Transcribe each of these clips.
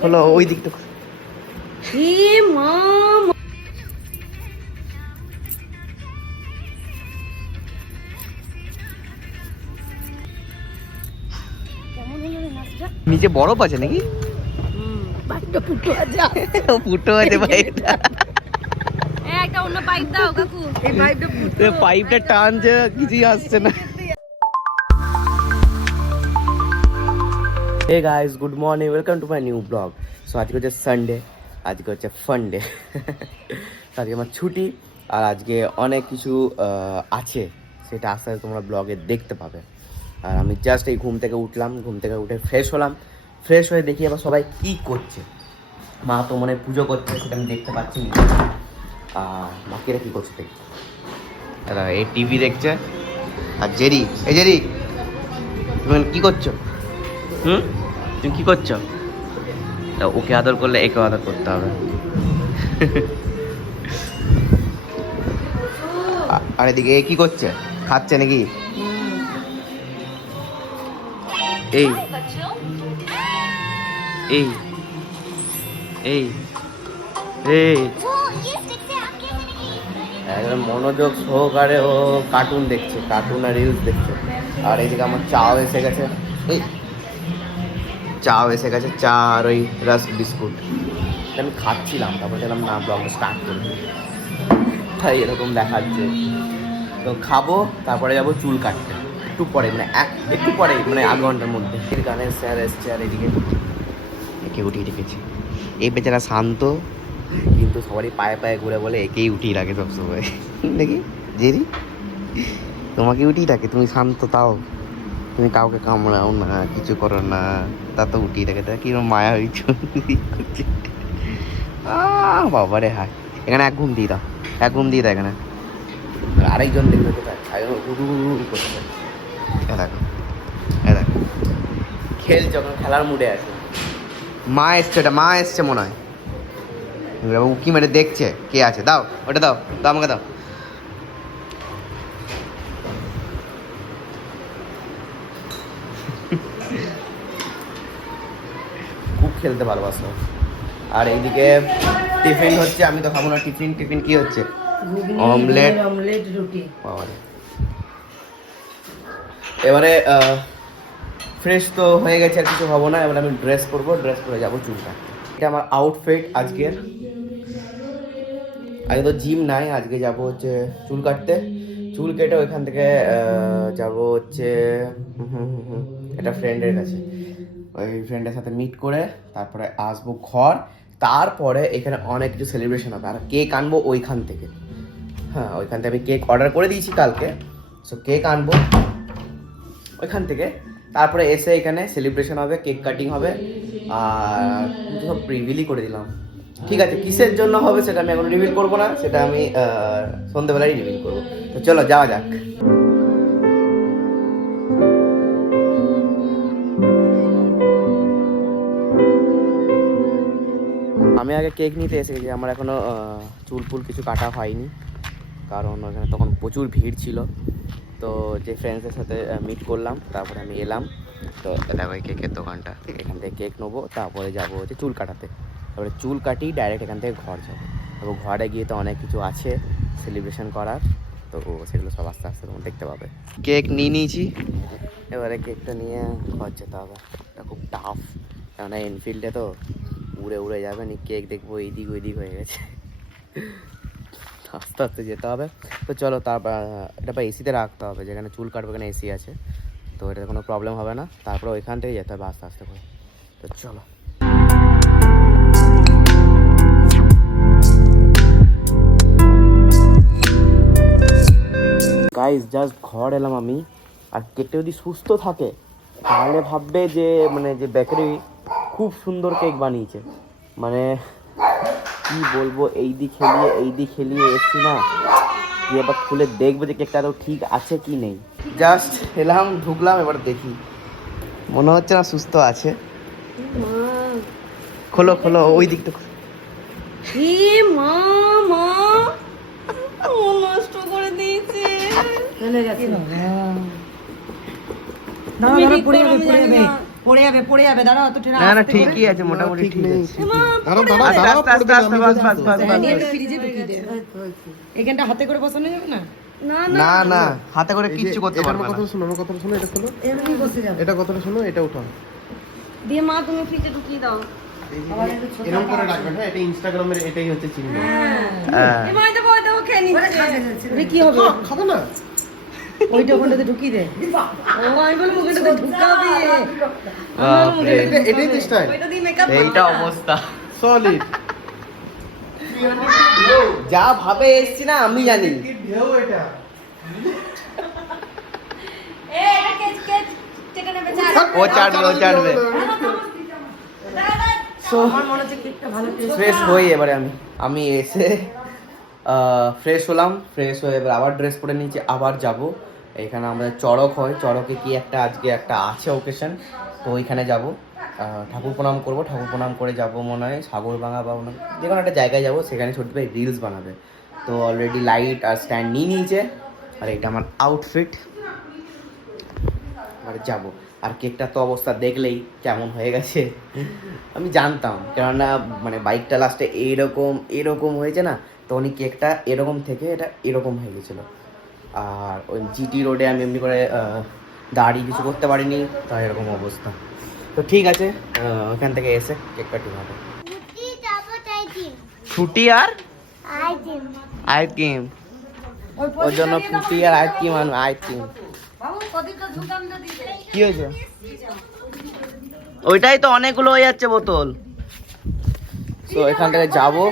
খোলো ওই দিকটা। নিচে বরফ আছে নাকি? ফুটো আছে পাইপটা। একটা অন্য পাইপ দাও কাকু। এই পাইপটা টানছে, কিছুই আসছে না। Hey guys, good morning, welcome to my new blog. So আজকে হচ্ছে সানডে, আজকে হচ্ছে ফান ডে। আজকে আমার ছুটি, আর আজকে অনেক কিছু আছে, সেটা আস্তে আস্তে তোমরা ব্লগে দেখতে পাবে। আর আমি জাস্ট এই ঘুম থেকে উঠলাম, ঘুম থেকে উঠে ফ্রেশ হলাম, ফ্রেশ হয়ে দেখি আবার সবাই কী করছে। মা তো মনে হয় পুজো করছে, সেটা আমি দেখতে পাচ্ছি না। আর বাকিরা কী করছে দেখি, দাদা এই টিভি দেখছে। আর জেরি, এই জেরি তুমি কী করছো? তুমি কী করছো? ওকে আদর করলে একে আদর করতে হবে। আর এদিকে এ কি করছে? খাচ্ছে নাকি? এই এই এই এই একদম মনোযোগ সহকারে ও কার্টুন দেখছে, কার্টুন আর রিলস দেখছে। আর এইদিকে আমার চাও এসে গেছে, এই চাও এসে গেছে, চা আর ওই রাস্ক বিস্কুট আমি খাচ্ছিলাম। তারপর দেখলাম না, ব্লগটা স্টার্ট করবো, তাই এরকম দেখাচ্ছে। তো খাবো, তারপরে যাবো চুল কাটতে একটু পরে, মানে একটু পরে, মানে আধ ঘন্টার মধ্যে। গানের স্যার এসছে, আর এদিকে একে উঠিয়ে রেখেছি। এই বেচারা শান্ত, কিন্তু সবারই পায়ে পায়ে ঘুরে বলে একেই উঠিয়ে রাখে সবসময়। দেখি জেরি, তোমাকে উঠিয়ে রাখে, তুমি শান্ত, তাও তুমি কাউকে কামড়াও না, কিছু করো না, তা তো উঠিয়ে রাখে। তা কিরকম মায়া হয়েছ। বাবারে হায়, এখানে এক ঘুম দিয়ে দাও, এক ঘুম দিয়ে দাও এখানে। আরেকজন দেখবে কোথায় করছে, দেখো দেখো খেল, যখন খেলার মুডে আছে। মা এসছে, ওটা মা এসছে মনে হয়। উকি মেরে দেখছে কে আছে, দাও ওটা, দাও দাও আমাকে দাও। খুব খেলতে ভালোবাসো। আর এইদিকে টিফিন হচ্ছে, আমি তো খাবো না টিফিন। টিফিন কি হচ্ছে? অমলেট, অমলেট রুটি। এবারে ফ্রেশ তো হয়ে গেছে, আর কিছু হবো না। এবার আমি ড্রেস করবো, ড্রেস করে যাবো চুলটা। এটা আমার আউটফিট আজকের। আজকে তো জিম নাই, আজকে যাবো হচ্ছে চুল কাটতে। চুল কেটে ওইখান থেকে যাবো হচ্ছে একটা ফ্রেন্ডের কাছে। ওই ফ্রেন্ডের সাথে মিট করে তারপরে আসবো ঘর। তারপরে এখানে অনেক কিছু সেলিব্রেশন হবে, আর কেক আনবো ওইখান থেকে। হ্যাঁ, ওইখান থেকে আমি কেক অর্ডার করে দিয়েছি কালকে। সো কেক আনবো ওইখান থেকে, তারপরে এসে এখানে সেলিব্রেশন হবে, কেক কাটিং হবে। আর সব রিভিলই করে দিলাম। ঠিক আছে, কিসের জন্য হবে সেটা আমি এখন রিভিল করবো না, সেটা আমি সন্ধ্যেবেলায় রিভিল করবো। তো চলো যাওয়া যাক। আমি আগে কেক নিতে এসে গেছি, আমার এখনও চুল ফুল কিছু কাটা হয়নি, কারণ ওখানে তখন প্রচুর ভিড় ছিল। তো যে ফ্রেন্ডসদের সাথে মিট করলাম, তারপরে আমি এলাম। তো দেখো এই কেকের দোকানটা, এখান থেকে কেক নেবো, তারপরে যাবো হচ্ছে চুল কাটাতে। তারপরে চুল কাটি ডাইরেক্ট এখান থেকে ঘর যাবো। তারপর ঘরে গিয়ে তো অনেক কিছু আছে সেলিব্রেশন করার, তো সেগুলো সব আস্তে আস্তে তোমরা দেখতে পাবে। কেক নিয়ে নিয়েছি, এবারে কেকটা নিয়ে ঘর যেতে হবে। এটা খুব টাফ, কেননা এনফিল্ডে তো উড়ে উড়ে যাবে নি। কেক দেখবো এইদিক ওইদিক হয়ে গেছে, আস্তে আস্তে যেতে হবে। তো চলো, তারপর এটা বা এসিতে রাখতে হবে, যেখানে চুল কাটবো এখানে এসি আছে, তো এটাতে কোনো প্রবলেম হবে না। তারপরে ওইখান থেকে যেতে হবে আস্তে আস্তে করে। তো চলো। গাইস, জাস্ট ঘর এলাম আমি। আর কেকটা যদি সুস্থ থাকে তাহলে ভাববে যে মানে যে বেকারি খুব সুন্দর কেক বানিয়েছে। মানে কি বলবো, এই দিক খেলিয়ে এসছি না, কি এবার খুলে দেখবে যে কেকটা তো ঠিক আছে কি নেই। জাস্ট এলাম, ঢুকলাম, এবার দেখি, মনে হচ্ছে না সুস্থ আছে। খোলো খোলো ওই দিকটা। নষ্ট করে দিয়েছে। পড়ে যাবে দাঁড়াও তো ঠেলা না না ঠিকই আছে মোটামুটি ঠিক আছে আস্তে আস্তে বাস ফ্রিজে ঢুকিয়ে দে এখানটা হাতে করে বসানো যাবে না না না হাতে করে কিচ্ছু করতে পারবে না আমার কথাটা শোনো এটা খোলো এমনি বসে যাবে এটা কথাটা শোনো এটা উঠাও দিয়ে মা তুমি ফ্রিজে ঢুকিয়ে দাও এরকম করে রাখবেন হ্যাঁ এটা ইনস্টাগ্রামের এটাই হচ্ছে চিহ্ন হ্যাঁ এই মা দেবো দেবো খেয়ে নিচ্ছে কি হবে খাবে না ওইটা ওখানটাতে ঢুকিয়ে দে ও আমি বলবো ওখানটাতে ঢুকাবি বাপরে এটাই তো স্টাইল ওইটা দিয়ে মেকআপ এইটা অবস্থা সলিড যা ভাবে এসছি না আমি জানি ঢেউ এটা এ এটা কেচ টেকে নেবে চার ও চাটবে সো আমার মনে হচ্ছে কেকটা ভালো টেস্ট ফ্রেশ হই এবারে আমি এসে ফ্রেশ হলাম ফ্রেশ হয়ে এবার আবার ড্রেস পরে নিয়েছি আবার যাব এখানে আমাদের চড়ক হয় চড়কে কি একটা আজকে একটা আছে ওকেশন তো ওইখানে যাব ঠাকুর প্রণাম করবো ঠাকুর প্রণাম করে যাব মনে হয় সাগরভাঙা বা যে কোনো একটা জায়গায় যাব সেখানে ছোট ভাই রিলস বানাবে তো অলরেডি লাইট আর স্ট্যান্ড নিয়ে নিয়েছে আর এটা আমার আউটফিট আর যাব আর কেকটা তো অবস্থা দেখলেই কেমন হয়ে গেছে আমি জানতাম কেননা মানে বাইকটা লাস্টে এরকম হয়েছে না তো উনি কেকটা এরকম থেকে এটা এরকম হয়ে গেছিলো আর ওই জিটি রোডে আমি এমনি করে দাঁড়িয়ে কিছু করতে পারিনি তাই এরকম অবস্থা তো ঠিক আছে ওখান থেকে এসে কেক কাটিং হবে ছুটি আর আইসক্রিম ওর জন্য ফুটি আর আইসক্রিম আনবে আইসক্রিম কি হয়েছে ওইটাই তো অনেকগুলো হয়ে যাচ্ছে বোতল তো এখান থেকে যাবো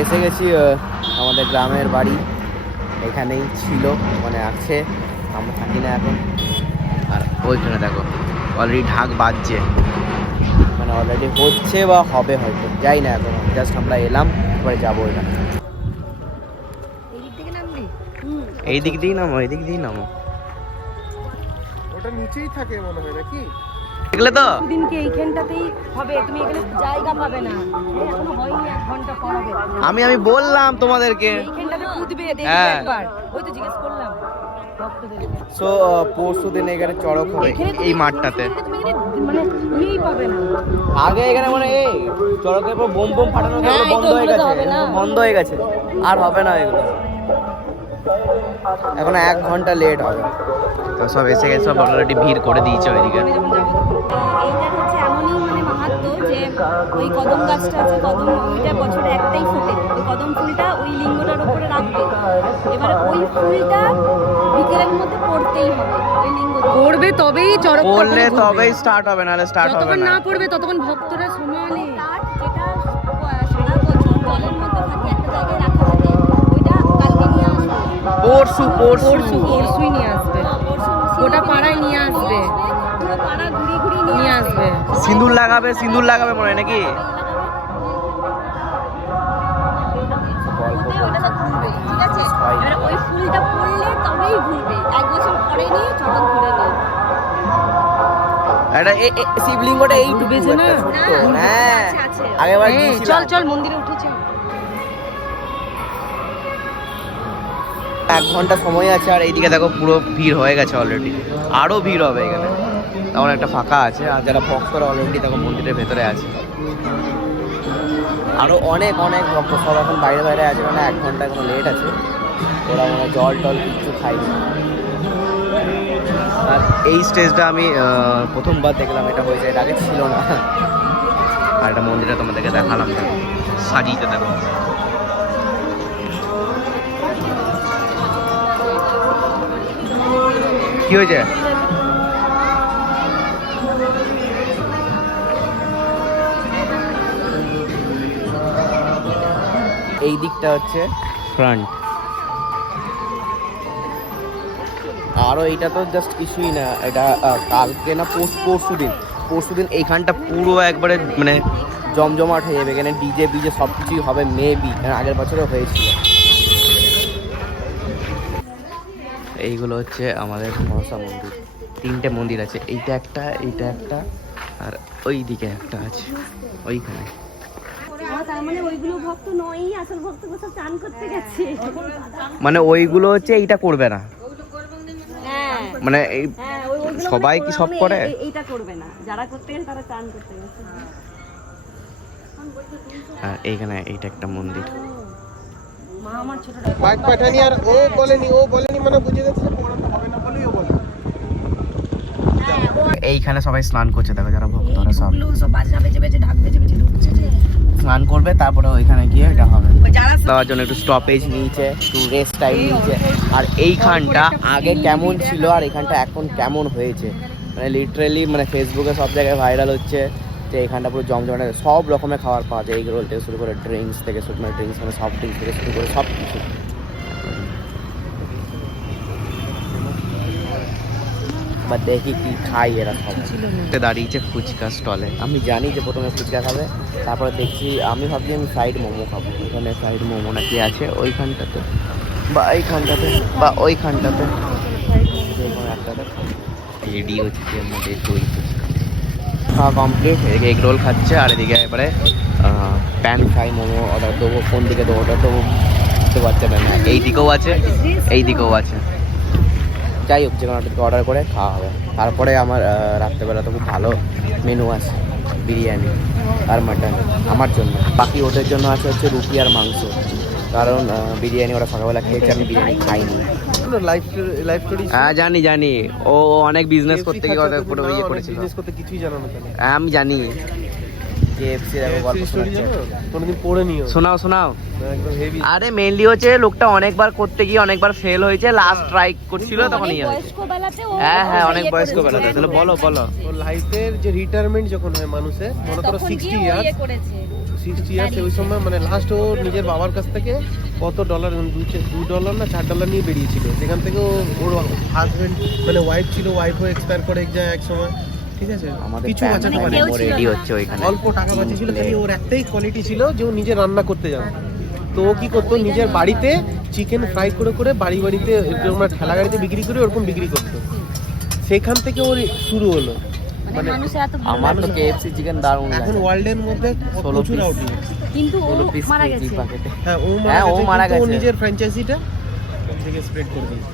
এসে গেছি আমাদের গ্রামের বাড়ি এখানেই ছিল মানে আছে আমরা থাকি না এখন আর ওইখানে দেখো অলরেডি ঢাক বাজছে মানে অলরেডি হচ্ছে বা হবে হয়তো যাই না এখন জাস্ট আমরা এলাম এবারে যাবো এখানে এই দিক দিয়েই নামো ওটা নিচেই থাকে মনে হয় নাকি দেখলে তো দিনকে এইখানটাতেই হবে তুমি এখানে জায়গা পাবে না এখনো হয়নি 1 ঘন্টা পর হবে আমি বললাম তোমাদেরকে এইখানটাতে কুদবে দেখবে হ্যাঁ। একবার ওই তো জিজ্ঞেস করলাম ভক্তদের সো পরশু দিন এখানে চড়ক হবে এই মাঠটাতে তুমি এখানে মানে ইয়েই পাবে না আগে এখানে মানে এই চড়কের পর বোম ফাটানো হ্যাঁ, এই তো বন্ধ হয়ে ওগুলো তো গেছে হবে না। বন্ধ হয়ে গেছে আর হবে না এগুলো এখন 1 ঘন্টা লেট হবে তো সব এসে গেছে সব অলরেডি ভিড় করে দিয়েছে ওইদিকে এইটা হচ্ছে এমনই মানে মাহাত্ম্য যে ওই কদম গাছটা আছে কদম ওইটা বছরে একটাই ফোটে ওই কদম ফুলটা ওই লিঙ্গটার উপরে রাখবে এবারে ওই ফুলটা বিকেলের মধ্যে পড়তেই হবে ওই লিঙ্গ পড়বে তবেই চড়ক পড়লে তবেই স্টার্ট হবে নাহলে স্টার্ট হবে যতক্ষণ না না পড়বে ততক্ষণ ভক্তরা সমানে এটা সারা বছর জলের মধ্যে থাকে একটা জায়গায় রাখা থাকে ওইটা কালকে নিয়ে আসবে পরশুই নিয়ে আসবে গোটা পাড়ায় নিয়ে আসবে পুরো পাড়া ঘুরি নিয়ে আসবে সিঁদুর লাগাবে মনে হয় নাকি ওইটা তো ঘুরবে ঠিক আছে এবারে ওই ফুলটা পড়লে তবেই ঘুরবে 1 বছর পরে নিয়ে চড়ক ঘুরে দেয় এটা শিবলিঙ্গটা এই ডুবেছে না? হ্যাঁ আছে আগেবার এই, গিয়েছিলাম চল মন্দিরে উঠেছে 1 ঘন্টা সময় আছে আর এইদিকে দেখো পুরো ভিড় হয়ে গেছে অলরেডি আরো ভিড় হবে এখানে তেমন একটা ফাঁকা আছে আর যারা ভক্তরা অলরেডি দেখো মন্দিরের ভেতরে আছে আরো অনেক ভক্ত সব এখন বাইরে আছে মানে 1 ঘন্টা এখনো লেট আছে ওরা মানে জল টল কিছু খাইনি আর এই স্টেজটা আমি প্রথমবার দেখলাম এটা হয়েছে এর আগে ছিল না আর এটা মন্দিরটা তোমাদেরকে দেখালাম দেখো সাজিয়েছে দেখো কি হয়েছে এই দিকটা হচ্ছে ফ্রন্ট আরো এইটা তো জাস্ট কিছুই না এটা কালকে না পরশু দিন এইখানটা পুরো একবারে মানে জমজমাট হয়ে যাবে এখানে ডিজে সব কিছুই হবে মেবি আগের বছরও হয়েছিল এইগুলো হচ্ছে আমাদের মনসা মন্দির 3টে মন্দির আছে এইটা একটা আর ওই দিকে একটা আছে ওইখানে তার মানে ওইগুলো ভক্ত নয়, আসল ভক্ত সব চান করতে গেছে। মানে ওইগুলো হচ্ছে এইটা করবে না, হ্যাঁ মানে এই হ্যাঁ, ওইগুলো সবাই কি সব করে? এইটা করবে না, যারা করতে গেছে তারা চান করতে গেছে। আর এইখানে এইটা একটা মন্দির। মা আমার ছোট বাইক পাঠানি আর ও বলেনি মানে বুঝে গেছে পড়াতে হবে না বলেই ও বলে। এইখানে সবাই স্নান করছে, দেখো যারা ভক্তরা সব সব বাজনা বেজে বেজে ঢাক বেজে বেজে ঢুকছে যে। স্নান করবে, তারপরে ওইখানে গিয়ে এটা হবে। দেওয়ার জন্য একটু স্টপেজ নিয়েছে, একটু রেস্ট টাইম নিয়েছে। আর এইখানটা আগে কেমন ছিল আর এখানটা এখন কেমন হয়েছে, মানে লিটারেলি মানে ফেসবুকে সব জায়গায় ভাইরাল হচ্ছে যে এখানটা পুরো জমজমাট, সব রকমের খাবার পাওয়া যায়, এগ রোল থেকে শুরু করে ড্রিঙ্কস থেকে শুরু করে ড্রিঙ্কস মানে সফট ড্রিঙ্কস থেকে শুরু করে সব কিছু। বা দেখি কি খাই এরা সব। দাঁড়িয়েছে ফুচকা স্টলে, আমি জানি যে প্রথমে ফুচকা খাবে, তারপরে দেখছি আমি ভাবছি আমি ফ্রাইড মোমো খাবো। ওখানে ফ্রাইড মোমো নাকি আছে ওইখানটাতে বা এইখানটাতে বা ওইখানটাতে, একটাতে রেডি হচ্ছে মধ্যে দই ফুচকা খাওয়া কমপ্লিট। এদিকে এগ রোল খাচ্ছে আর এদিকে এবারে প্যান ফ্রাই মোমো অর্ডার দেবো। কোন দিকে দেবো ওটা তো বুঝতে পারছে না, এই দিকেও আছে এই দিকেও আছে। যাই হোক, যে কোনো একটা অর্ডার করে খাওয়া হবে। তারপরে আমার রাত্রেবেলা তো খুব ভালো মেনু আছে, বিরিয়ানি আর মাটন আমার জন্য। বাকি ওদের জন্য আছে হচ্ছে রুটি আর মাংস, কারণ বিরিয়ানি ওরা সকালবেলা খেয়েছে, আমি বিরিয়ানি খাইনি। Life story. হ্যাঁ জানি, ও অনেক বিজনেস করতে গিয়ে ওদের পুরো ইয়ে করেছিল। বিজনেস করতে কিছুই জানো না কেন? হ্যাঁ আমি জানি, কেএফসি দেখো গল্প স্টোরি শোনাচ্ছে। জানো? কোনোদিন পড়ে নিও। শোনাও। একদম হেভি। আরে মেইনলি হচ্ছে লোকটা অনেকবার করতে গিয়ে অনেকবার ফেল হয়েছে, লাস্ট ট্রাই করছিল তখন ইয়ে হয়েছে। বয়স্ক বেলাতে ও হ্যাঁ অনেক বয়স্ক বেলাতে। তাহলে বলো ওর লাইফের যে রিটায়ারমেন্ট যখন হয় মানুষের, মনে করো 60 ইয়ার্স, 60 ইয়ার্স ওই সময় মানে লাস্ট ও নিজের বাবার কাছ থেকে কত ডলার, $2 না $4 নিয়ে বেরিয়েছিল। সেখান থেকে ওর হাজবেন্ড মানে ওয়াইফ ছিল, ওয়াইফও এক্সপায়ার করে এক সময়, ঠিক আছে? আমাদের কিছু বাঁচাতে প্যান পারেনি। মোমো রেডি হচ্ছে ওইখানে। অল্প টাকা বাঁচিয়েছিল, খালি ওর একটাই কোয়ালিটি ছিল যে ও নিজে রান্না করতে জানতো। তো ও কি করতো, নিজের বাড়িতে চিকেন ফ্রাই করে বাড়িতে এরকম ঠেলা গাড়িতে বিক্রি করে ওরকম বিক্রি করতো। সেখান থেকে ওর শুরু হলো। মানে মানুষ এত আমার তো কেএফসি চিকেন দারুণ এখন লাগে। ওয়ার্ল্ডের মধ্যে 16 প্রচুর piece। আউটলেট। কিন্তু ও 16 পিস মারা কেজি গেছে। প্যাকেটে। হ্যাঁ ও মারা মারা গেছে। গেছে। ও নিজের ফ্র্যাঞ্চাইজিটা থেকে স্প্রেড করে দিয়েছে।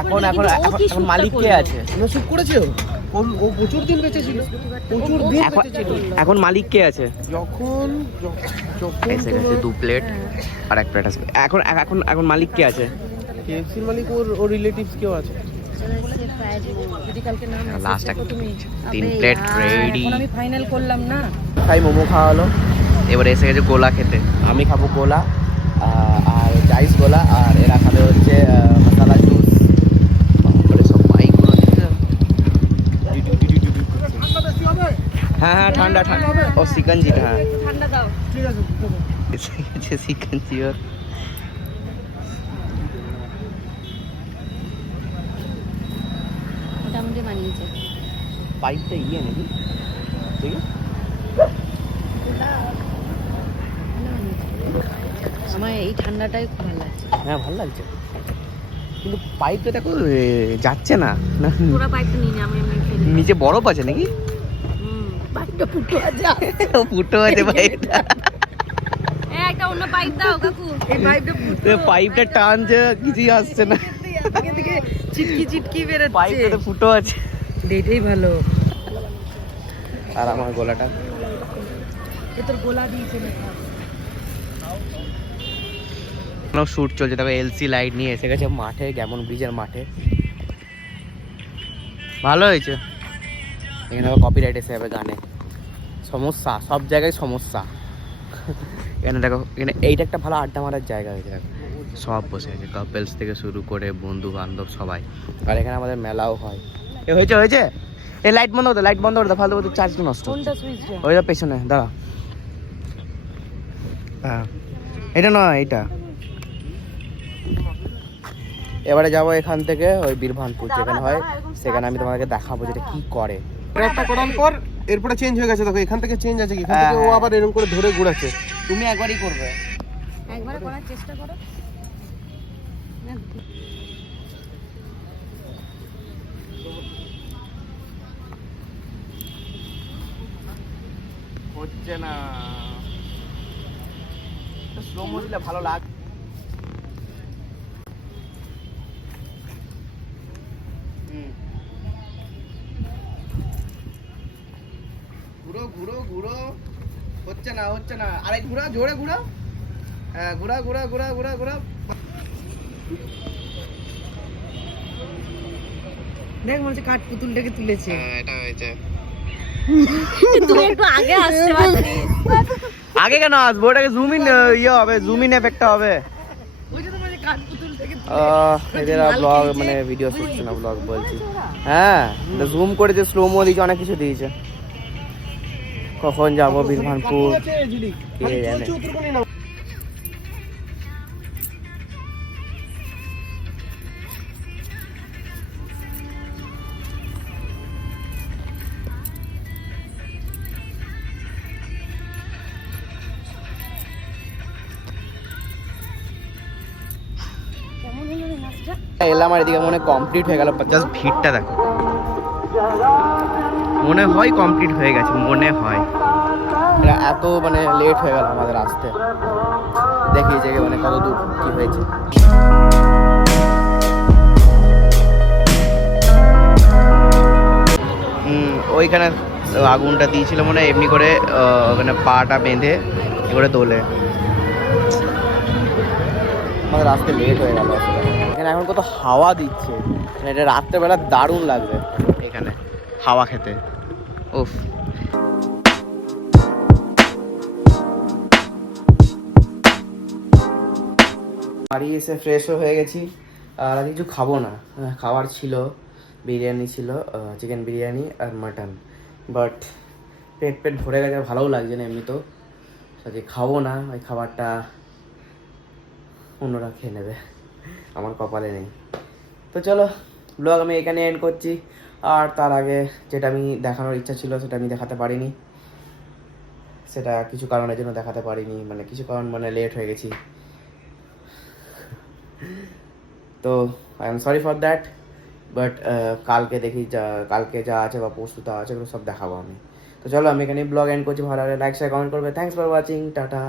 এখন মালিক কে আছে? ও চুপ করেছে। ও প্রচুর দিন বেঁচে ছিল, প্রচুর দিন বেঁচে ছিল। এখন মালিক কে আছে? যখন এসে গেছে 2 প্লেট আর 1 প্লেট আছে। এখন মালিক কে আছে? কেএফসির মালিক ওর রিলেটিভস কেউ আছে। Last 3 plate ready. এখন আমি ফাইনাল করলাম না। তাই মোমো খাওয়া হলো, এবার এসে গেছে গোলা খেতে। আমি খাবো গোলা আর চাইস গোলা, আর এরা খাবে হচ্ছে মশলা জুস। সব বাইকগুলো দেখছে। হ্যাঁ ঠান্ডা ও সিকঞ্জি। হ্যাঁ ঠান্ডা দাও। ঠিক আছে। এসে গেছে সিকঞ্জি। ওর মোটামুটি বানিয়েছে। পাইপটা ইয়ে নাকি, ঠিক আছে। আমার এই ঠান্ডাটাই খুব ভালো লাগছে। হ্যাঁ ভালো লাগছে, কিন্তু পাইপটা দেখো যাচ্ছে না। পুরো পাইপটা নিয়ে আমি ফেলি। নিচে বরফ আছে নাকি? পাইপটা ফুটো আছে। ফুটো আছে পাইপটা। একটা অন্য পাইপ দাও কাকু। এই পাইপটা পাইপটা টানছে, কিছুই আসছে না। থেকে চিটকি বেরোচ্ছে। পাইপটা তো ফুটো আছে। এটাই ভালো। আর আমার গলাটা এ তোর গোলা দিয়েছে লেখা। শুট চলছে, তবে এলসি লাইট নিয়ে এসে গেছে মাঠে, গ্যামন ব্রিজের মাঠে। ভালো হয়েছে। এখানে কপিরাইট এসে যাবে গানে। সমস্যা, সব জায়গায় সমস্যা। এখানে দেখো, এখানে এইটা একটা ভালো আড্ডা মারার জায়গা হয়েছে। সব বসে আছে, কাপেলস থেকে শুরু করে বন্ধু বান্ধব সবাই। আর এখানে আমাদের মেলাও হয়। হয়েছে এই লাইট বন্ধ করে দাও, ফালতু চার্জ নষ্ট। কোনটা সুইচটা? ওইটা পেছনে দাঁড়া। হ্যাঁ এটা নয়, এইটা। এবারে যাবো এখান থেকে ওই বীরভানপুর যেখানে হয়, সেখানে আমি তোমাদেরকে দেখাবো যেটা কি করে। একটা করার পর এরপরে চেঞ্জ হয়ে গেছে। দেখো এখান থেকে চেঞ্জ আছে, এখান থেকে ও আবার এরকম করে ধরে ঘোরাচ্ছে। তুমি একবারই করবে। একবার করার চেষ্টা করো। হচ্ছে না। স্লো মো দিলে ভালো লাগ। ঘুরো ঘুরো ঘুরো, হচ্ছে না হচ্ছে না, আরে ঘুরা, জোরে ঘুরা, হ্যাঁ ঘুরা ঘুরা ঘুরা ঘুরা ঘুরা। দেখ মনে হচ্ছে কাঠ পুতুলটাকে তুলেছে। এটা হয়েছে। তুই একটু আগে আসতে পারছিস। আগে কেন আসবো, ওটাকে জুম ইন ইয়ে হবে, জুম ইন এফেক্টটা হবে। ওইটা তো মানে কাঠ পুতুলটাকে এদের ব্লগ মানে ভিডিও করছে না, ব্লগ বলছি। হ্যাঁ জুম করেছে, স্লো মো দিয়েছে, অনেক কিছু দিয়েছে। কখন যাবো বিরভানপুর কে জানে। এলাম আর এদিকে মনে কমপ্লিট হয়ে গেল, জাস্ট ভিড়টা দেখো, মনে হয় কমপ্লিট হয়ে গেছে, মনে হয়। এটা এত মানে লেট হয়ে গেল আমাদের আসতে, দেখি যে মানে কত দূর কি হয়েছে। ওইখানে আগুনটা দিয়েছিল মনে হয় এমনি করে, ওখানে পাটা বেঁধে করে তোলে। আমাদের আসতে লেট হয়ে গেল। এখানে এখন কত হাওয়া দিচ্ছে, মানে এটা রাত্রেবেলা দারুণ লাগবে এখানে হাওয়া খেতে। উফ, বাড়ি এসে ফ্রেশও হয়ে গেছি, আর আজ কিছু খাবো না। খাবার ছিল, বিরিয়ানি ছিল, চিকেন বিরিয়ানি আর মাটন, বাট পেট ভরে গেছে, আর ভালোও লাগছে না এমনি তো, আজকে খাবো না। ওই খাবারটা অন্যরা খেয়ে নেবে, আমার কপালে নেই। তো চলো ব্লগ আমি এখানে এন্ড করছি। আর তার আগে যেটা আমি দেখানোর ইচ্ছা ছিল সেটা আমি দেখাতে পারিনি, সেটা কিছু কারণের জন্য দেখাতে পারিনি, মানে কিছু কারণ মানে লেট হয়ে গেছি। তো I am sorry for that, but কালকে দেখি কালকে যা আছে বা পরশু যা আছে ওগুলো সব দেখাবো আমি। তো চলো আমি এখানে ব্লগ এন্ড করছি। ভালো লাগলে লাইক শেয়ার কমেন্ট করবে। Thanks for watching, tata.